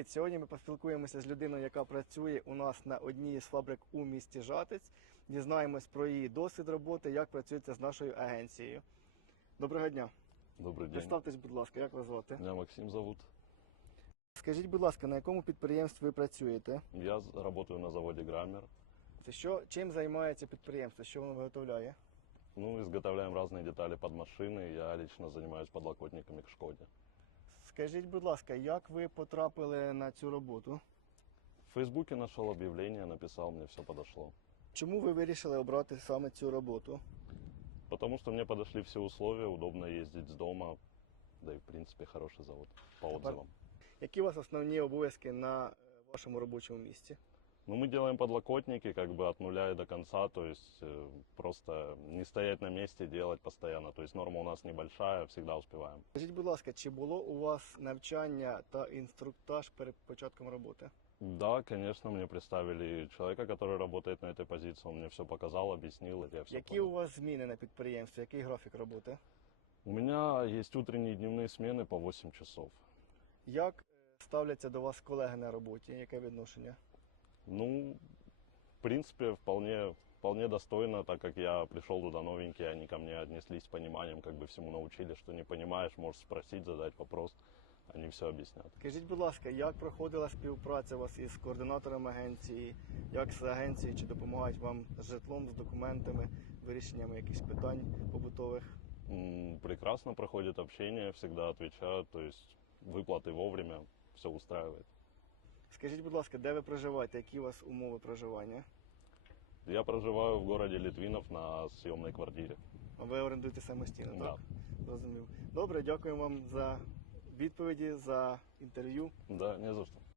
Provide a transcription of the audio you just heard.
Привіт! Сьогодні ми поспілкуємося з людиною, яка працює у нас на одній з фабрик у місті Жатець. Дізнаємось про її досвід роботи, як працюється з нашою агенцією. Доброго дня. Добрый день. Представтесь, будь ласка, як вас звати? Меня Максим зовут. Скажіть, будь ласка, на якому підприємстві ви працюєте? Я з- работаю на заводе Граммер. Це що, чим займається підприємство? Що воно виготовляє? Ну, изготовляем разные детали под машины. Я лично занимаюсь подлокотниками к Шкоде. Скажіть, будь ласка, як ви потрапили на цю роботу? В Фейсбуке нашел объявление, написал, мне все подошло. Чому ви вирішили обрати саме цю роботу? Потому что мне подошли все условия, удобно ездить с дома. Да и, в принципе, хороший завод по отзывам. Які у вас основні обов'язки на е, вашому робочому місці? Ну, мы делаем подлокотники как бы от нуля и до конца, то есть э, просто не стоять на месте, делать постоянно. То есть норма у нас небольшая, всегда успеваем. Скажіть, будь ласка, чи було у вас навчання та інструктаж перед початком роботи? Да, конечно, мне представили человека, который работает на этой позиции. Он мне все показал, объяснил, и я все Які у вас зміни на підприємстві? Який графік роботи? У меня есть утренние и дневные смены по 8 часов. Як е, ставляться до вас колеги на роботі? Яке відношення? Ну, в принципе, вполне, вполне достойно, так как я пришел туда новенький, они ко мне отнеслись с пониманием, как бы всему научили, что не понимаешь, можешь спросить, задать вопрос, они все объяснят. Скажіть, будь ласка, як проходила співпраця у вас із координатором агенції? Як з агенцією, чи допомагають вам з житлом, з документами, вирішенням якихось питань побутових? М, Прекрасно проходит общение, всегда отвечают, то есть выплаты вовремя, все устраивает. Скажіть, будь ласка, де ви проживаєте? Які у вас умови проживання? Я проживаю в городі Литвинов на съемной квартирі. А Ви орендуєте самостійно, Да. так? Розумів. Добре, дякую вам за відповіді, за інтерв'ю. Да, не за что.